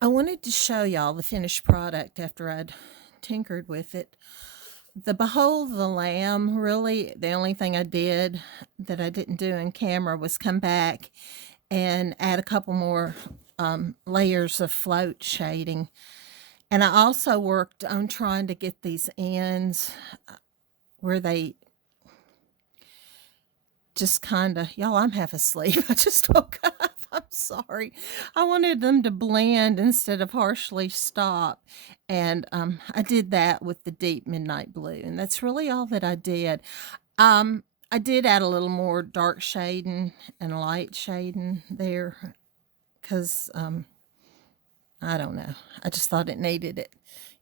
I wanted to show y'all the finished product after I'd tinkered with it. The Behold the Lamb, really, the only thing I did that I didn't do in camera was come back and add a couple more layers of float shading. And I also worked on trying to get these ends where they just kind of, y'all, I'm half asleep. I just woke up. I'm sorry. I wanted them to blend instead of harshly stop. And I did that with the deep midnight blue. And that's really all that I did. I did add a little more dark shading and light shading there because I don't know. I just thought it needed it.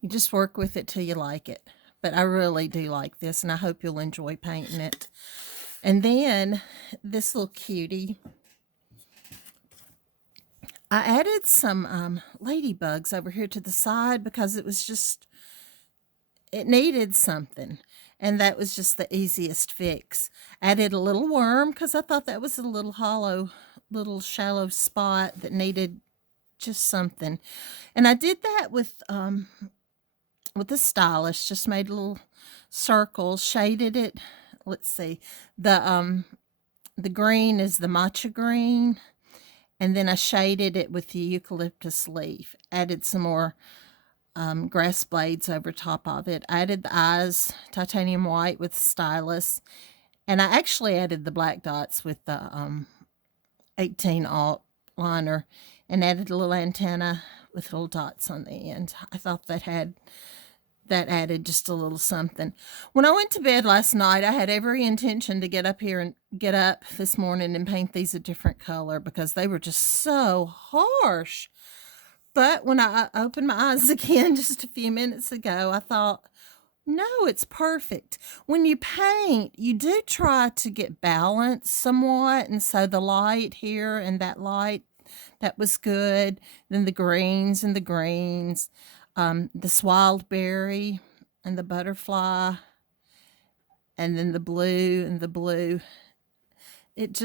You just work with it till you like it. But I really do like this, and I hope you'll enjoy painting it. And then this little cutie, I added some ladybugs over here to the side because it needed something. And that was just the easiest fix. Added a little worm because I thought that was a little hollow, little shallow spot that needed just something. And I did that with the stylus, just made a little circle, shaded it. Let's see. The green is the matcha green, and then I shaded it with the eucalyptus leaf. Added some more grass blades over top of it. I added the eyes, titanium white with the stylus, and I actually added the black dots with the 18 alt liner, and added a little antenna with little dots on the end. I thought that added just a little something. When I went to bed last night, I had every intention to get up this morning and paint these a different color because they were just so harsh. But when I opened my eyes again just a few minutes ago, I thought, no, it's perfect. When you paint, you do try to get balance somewhat. And so the light here and that light, that was good. Then the greens and the greens, this wild berry and the butterfly, and then the blue and the blue. It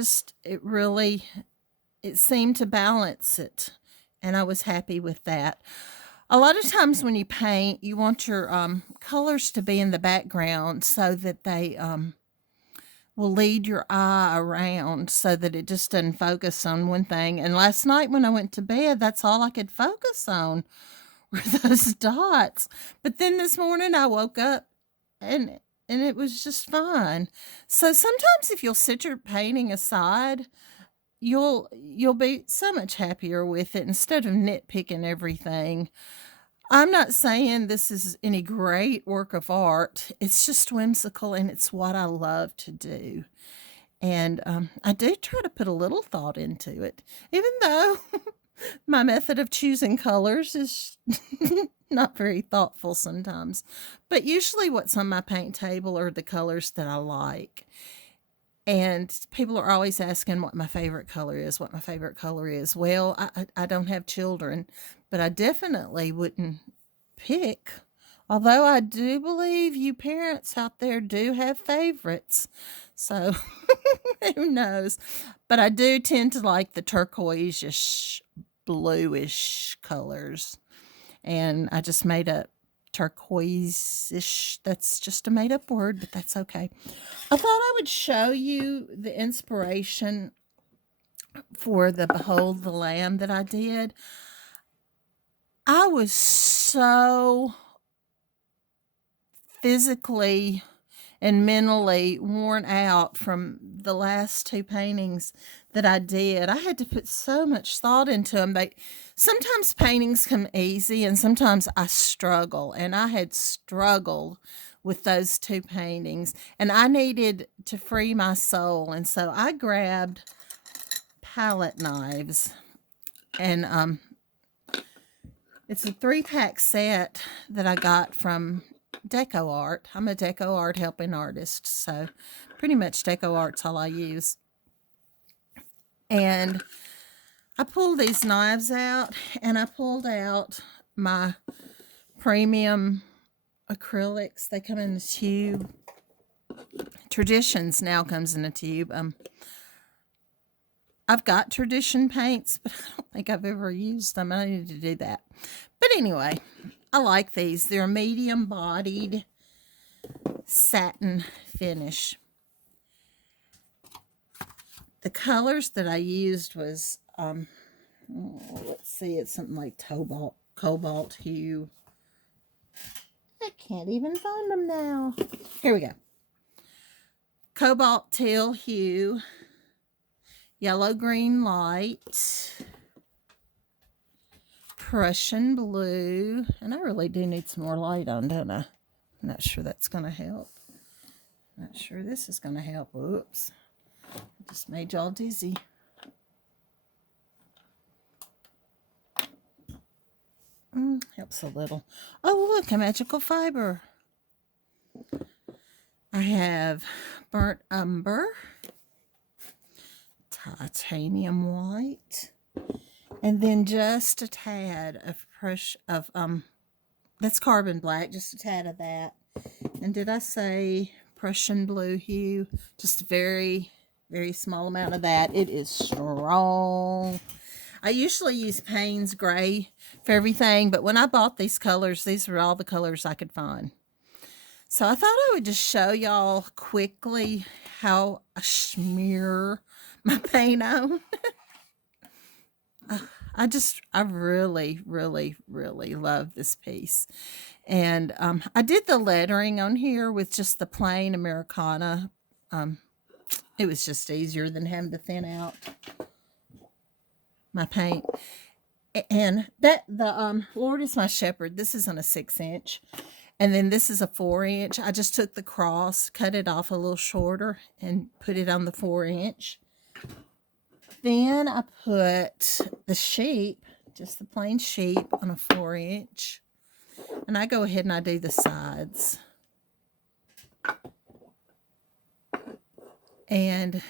really, it seemed to balance it. And I was happy with that. A lot of times when you paint, you want your colors to be in the background so that they will lead your eye around so that it just doesn't focus on one thing. And last night when I went to bed, that's all I could focus on were those dots. But then this morning I woke up and it was just fine. So sometimes if you'll sit your painting aside, you'll be so much happier with it instead of nitpicking everything. I'm not saying this is any great work of art. It's just whimsical and it's what I love to do. And I do try to put a little thought into it, even though my method of choosing colors is not very thoughtful sometimes. But usually, what's on my paint table are the colors that I like. And people are always asking what my favorite color is, what my favorite color is. Well, I don't have children, but I definitely wouldn't pick. Although I do believe you parents out there do have favorites. So who knows? But I do tend to like the turquoise bluish colors. And I just made up turquoise-ish. That's just a made up word, but that's okay. I thought I would show you the inspiration for the Behold the Lamb that I did. I was so physically and mentally worn out from the last two paintings that I did. I had to put so much thought into them. Sometimes paintings come easy and sometimes I struggle, and I had struggled with those two paintings and I needed to free my soul. And so I grabbed palette knives, and it's a 3-pack set that I got from Deco Art. I'm a Deco Art helping artist, so pretty much Deco Art's all I use. And I pulled these knives out, and I pulled out my premium acrylics. They come in a tube. Traditions now comes in a tube. I've got Tradition paints, but I don't think I've ever used them. I need to do that. But anyway, I like these. They're a medium bodied satin finish. The colors that I used was, let's see, it's something like cobalt hue. I can't even find them now. Here we go. Cobalt teal hue, yellow green light, Prussian blue, and I really do need some more light on, don't I? I'm not sure that's going to help. Not sure this is going to help. Oops. Just made y'all dizzy. Helps a little. Oh, look, a magical fiber. I have burnt umber, titanium white, and then just a tad of that's carbon black, just a tad of that. And did I say Prussian blue hue? Just a very, very small amount of that. It is strong. I usually use Payne's gray for everything, but when I bought these colors, these were all the colors I could find. So I thought I would just show y'all quickly how I smear my paint on. I really, really, really love this piece. And I did the lettering on here with just the plain Americana. It was just easier than having to thin out my paint. And the Lord is my shepherd. This is on a 6-inch. And then this is a 4-inch. I just took the cross, cut it off a little shorter, and put it on the 4-inch. Then I put the sheep, just the plain sheep, on a 4-inch. And I go ahead and I do the sides. And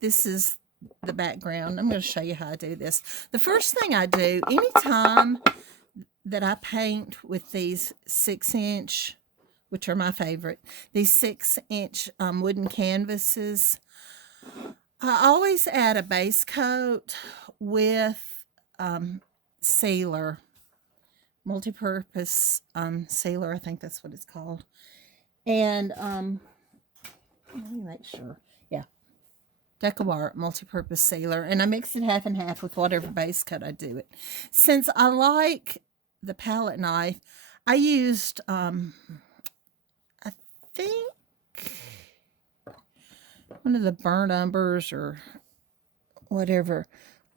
this is the background. I'm going to show you how I do this. The first thing I do, anytime that I paint with these 6-inch, which are my favorite, these 6-inch wooden canvases, I always add a base coat with sealer, multi-purpose sealer, I think that's what it's called. And let me make sure. Yeah, Decawart multi-purpose sealer, and I mix it half and half with whatever base coat I do it. Since I like the palette knife, I used I think one of the burnt umbers or whatever.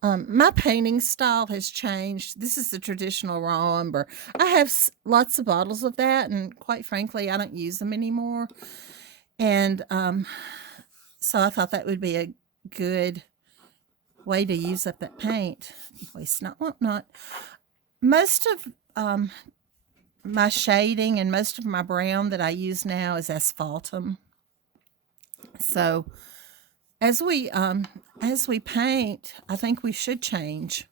My painting style has changed. This is the traditional raw umber. I have lots of bottles of that, and quite frankly, I don't use them anymore. And so I thought that would be a good way to use up that paint. Waste not, want not. Most of my shading and most of my brown that I use now is asphaltum. So as we paint, I think we should change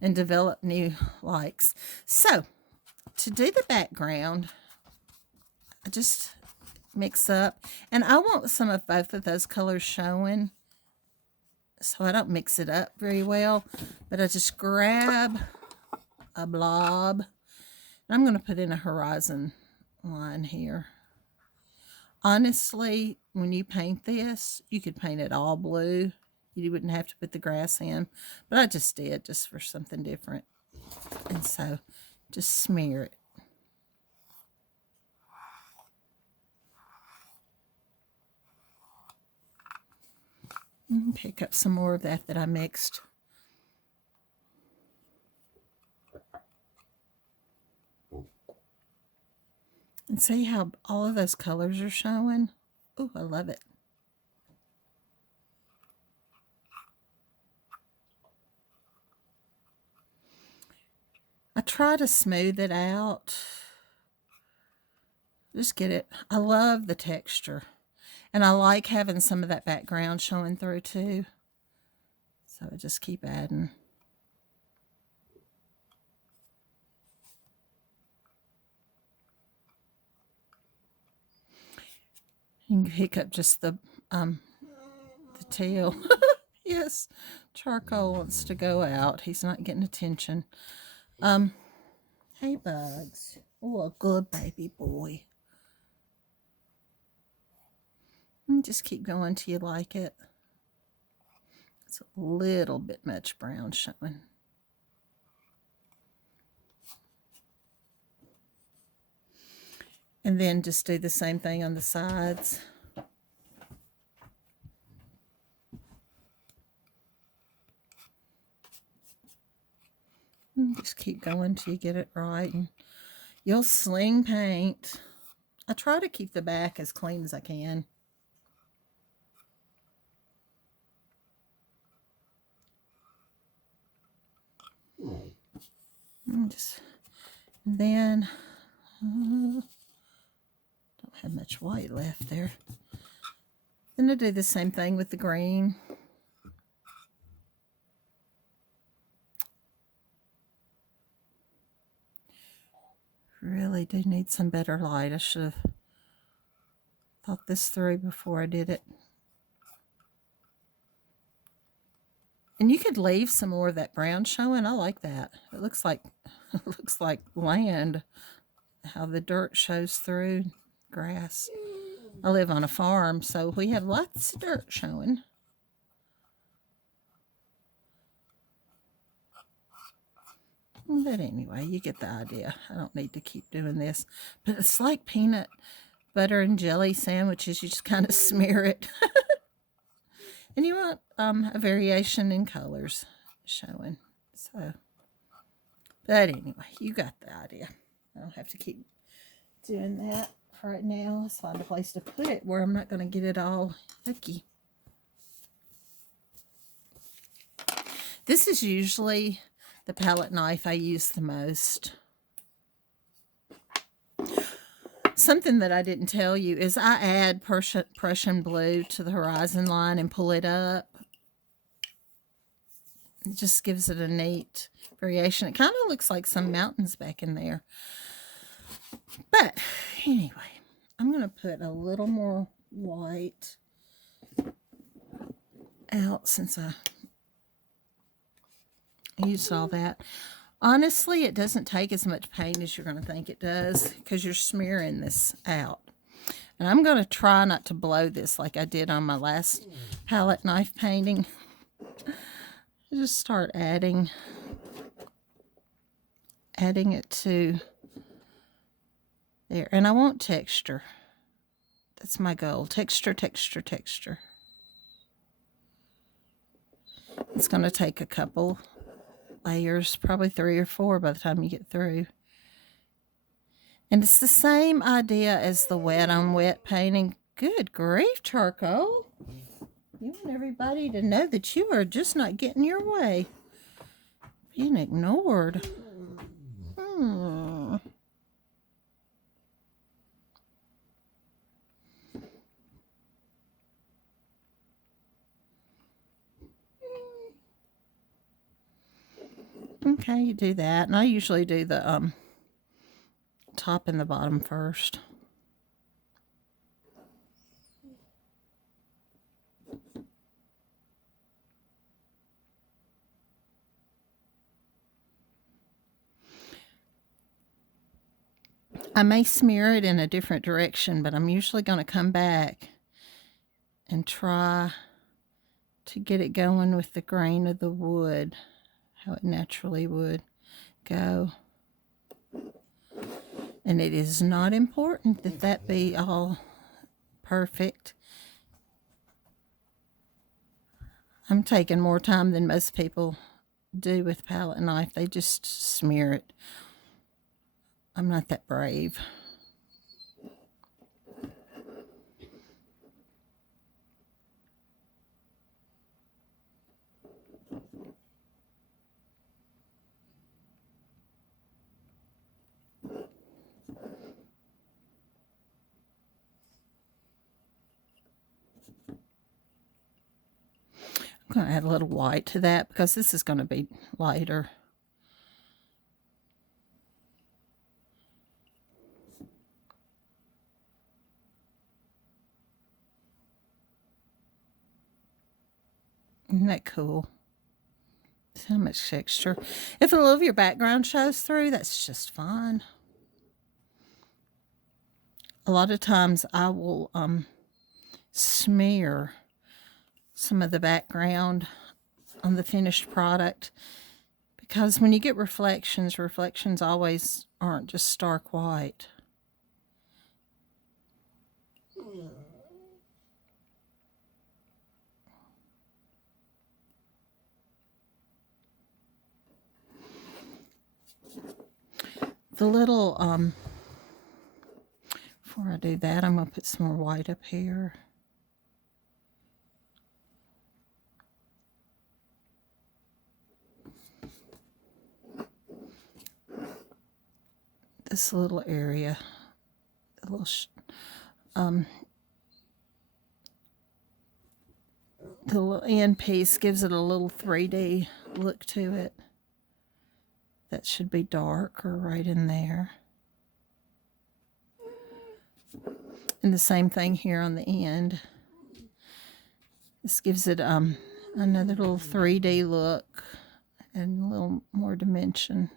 and develop new likes. So to do the background, I just mix up, and I want some of both of those colors showing, so I don't mix it up very well, but I just grab a blob, and I'm going to put in a horizon line here. Honestly, when you paint this, you could paint it all blue. You wouldn't have to put the grass in, but I just did, just for something different. And so just smear it. Pick up some more of that I mixed. And see how all of those colors are showing? Oh, I love it. I try to smooth it out. Just get it. I love the texture. And I like having some of that background showing through too. So I just keep adding. You can pick up just the tail. Yes, Charcoal wants to go out. He's not getting attention. Hey, Bugs. Oh, a good baby boy. And just keep going till you like it. It's a little bit much brown showing. And then just do the same thing on the sides. And just keep going till you get it right. And you'll sling paint. I try to keep the back as clean as I can. And then don't have much white left there. Then I do the same thing with the green. Really do need some better light. I should have thought this through before I did it. And you could leave some more of that brown showing. I like that. It looks like land. How the dirt shows through grass. I live on a farm, so we have lots of dirt showing. But anyway, you get the idea. I don't need to keep doing this. But it's like peanut butter and jelly sandwiches. You just kind of smear it. And you want a variation in colors showing. So, but anyway, you got the idea. I don't have to keep doing that for right now. Let's find a place to put it where I'm not going to get it all yucky. This is usually the palette knife I use the most. Something that I didn't tell you is I add Prussian blue to the horizon line and pull it up. It just gives it a neat variation. It kind of looks like some mountains back in there. But anyway, I'm going to put a little more white out since I used all that. Honestly, it doesn't take as much paint as you're going to think it does because you're smearing this out. And I'm going to try not to blow this like I did on my last palette knife painting. Just start adding it to there. And I want texture. That's my goal. Texture, texture, texture. It's going to take a couple layers, probably 3 or 4 by the time you get through. And it's the same idea as the wet on wet painting. Good grief, charcoal. You want everybody to know that you are just not getting your way. Being ignored. Okay, you do that. And I usually do the top and the bottom first. I may smear it in a different direction, but I'm usually going to come back and try to get it going with the grain of the wood, how it naturally would go. And it is not important that that be all perfect. I'm taking more time than most people do with palette knife. They just smear it. I'm not that brave. I'm going to add a little white to that because this is going to be lighter. Isn't that cool? See how much texture. If a little of your background shows through, that's just fine. A lot of times I will smear some of the background on the finished product, because when you get reflections always aren't just stark white. The little, before I do that, I'm going to put some more white up here. This little area, the little, the little end piece gives it a little 3D look to it. That should be darker right in there. And the same thing here on the end. This gives it another little 3D look and a little more dimension.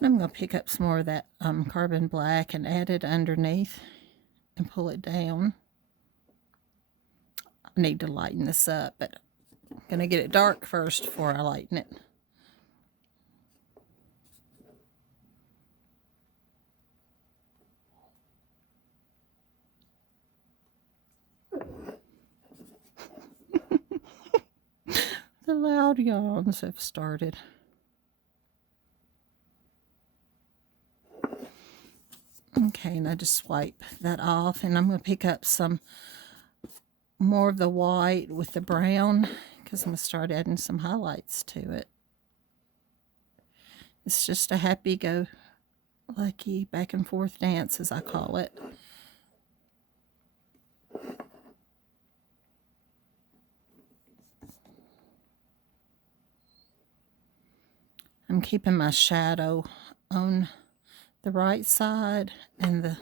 And I'm going to pick up some more of that carbon black and add it underneath and pull it down. I need to lighten this up, but I'm going to get it dark first before I lighten it. The loud yawns have started. Okay, and I just swipe that off, and I'm going to pick up some more of the white with the brown, because I'm going to start adding some highlights to it. It's just a happy-go-lucky back and forth dance, as I call it. I'm keeping my shadow on the right side and the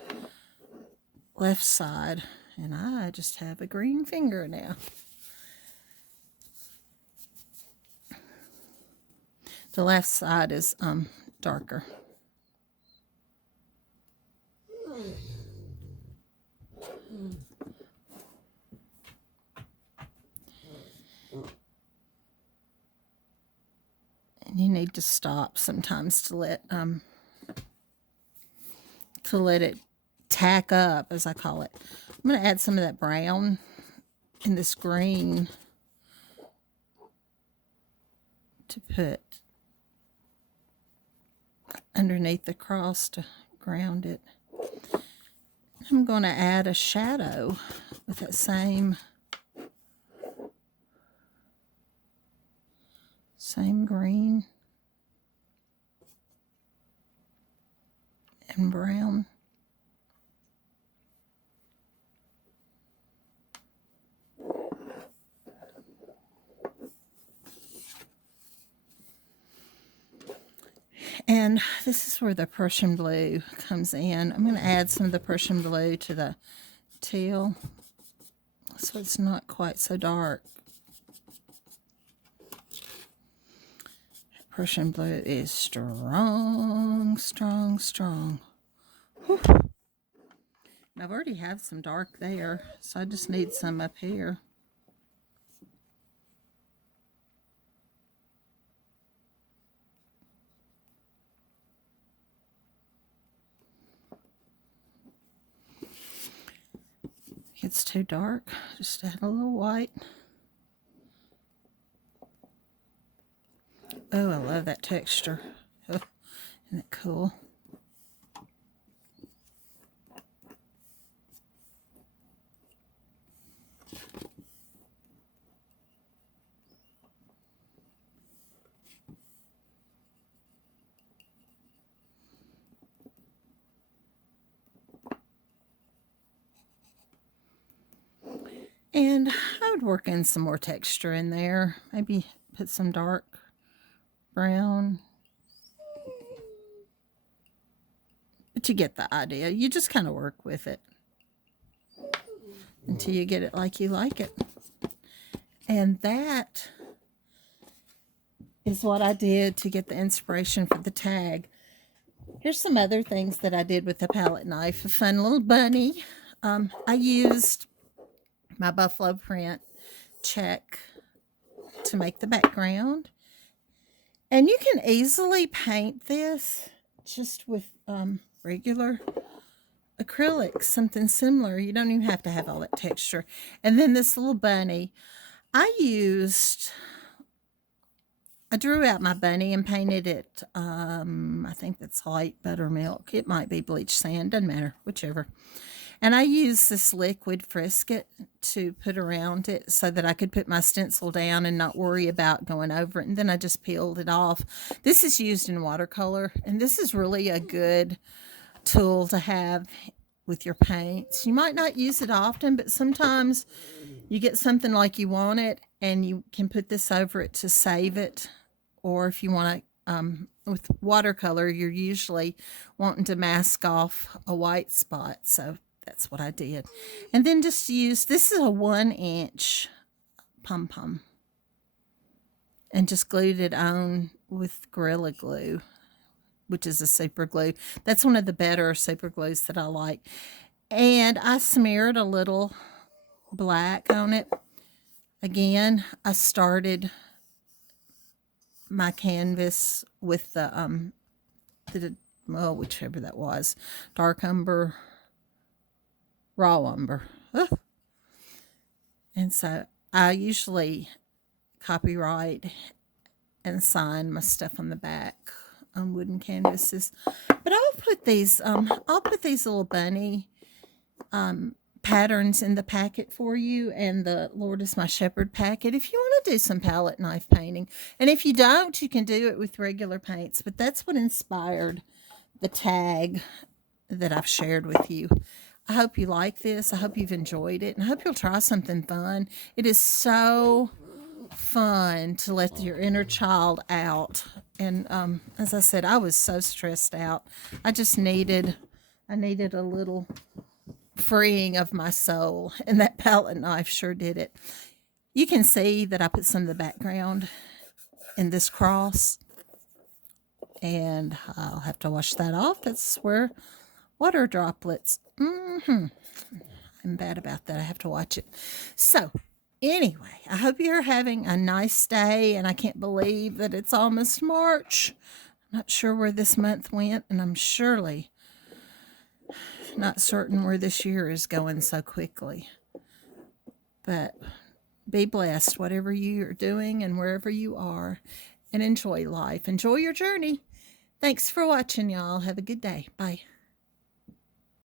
left side, and I just have a green finger now. The left side is darker. And you need to stop sometimes to let it tack up, as I call it. I'm going to add some of that brown and this green to put underneath the cross to ground it. I'm going to add a shadow with that same green and brown. And this is where the Prussian blue comes in. I'm going to add some of the Prussian blue to the teal so it's not quite so dark. Prussian blue is strong, strong, strong. Whew. And I've already have some dark there, so I just need some up here. If it's too dark, just add a little white. Oh, I love that texture. Oh, isn't it cool? And I would work in some more texture in there. Maybe put some dark brown. But you get the idea. You just kind of work with it until you get it like you like it. And that is what I did to get the inspiration for the tag. Here's some other things that I did with the palette knife. A fun little bunny. I used my buffalo print check to make the background. And you can easily paint this just with regular acrylics, something similar. You don't even have to have all that texture. And then this little bunny, I drew out my bunny and painted it. I think that's light buttermilk. It might be bleach sand, doesn't matter, whichever. And I used this liquid Frisket to put around it so that I could put my stencil down and not worry about going over it. And then I just peeled it off. This is used in watercolor, and this is really a good tool to have with your paints. You might not use it often, but sometimes you get something like you want it, and you can put this over it to save it. Or if you want to, with watercolor, you're usually wanting to mask off a white spot. So that's what I did. And then just use, this is a 1-inch pom-pom. And just glued it on with Gorilla Glue, which is a super glue. That's one of the better super glues that I like. And I smeared a little black on it. Again, I started my canvas with the whichever that was, dark umber, raw umber. Ugh. And so I usually copyright and sign my stuff on the back on wooden canvases. But I'll put these little bunny patterns in the packet for you, and the Lord is My Shepherd packet if you want to do some palette knife painting. And if you don't, you can do it with regular paints. But that's what inspired the tag that I've shared with you. I hope you like this. I hope you've enjoyed it, and I hope you'll try something fun. It is so fun to let your inner child out. And as I said, I was so stressed out. I needed a little freeing of my soul, and that palette knife sure did it. You can see that I put some of the background in this cross, and I'll have to wash that off. That's where water droplets. I'm bad about that. I have to watch it. So anyway, I hope you're having a nice day, and I can't believe that it's almost March. I'm not sure where this month went, and I'm surely not certain where this year is going so quickly. But be blessed, whatever you're doing and wherever you are, and enjoy life. Enjoy your journey. Thanks for watching, y'all. Have a good day. Bye.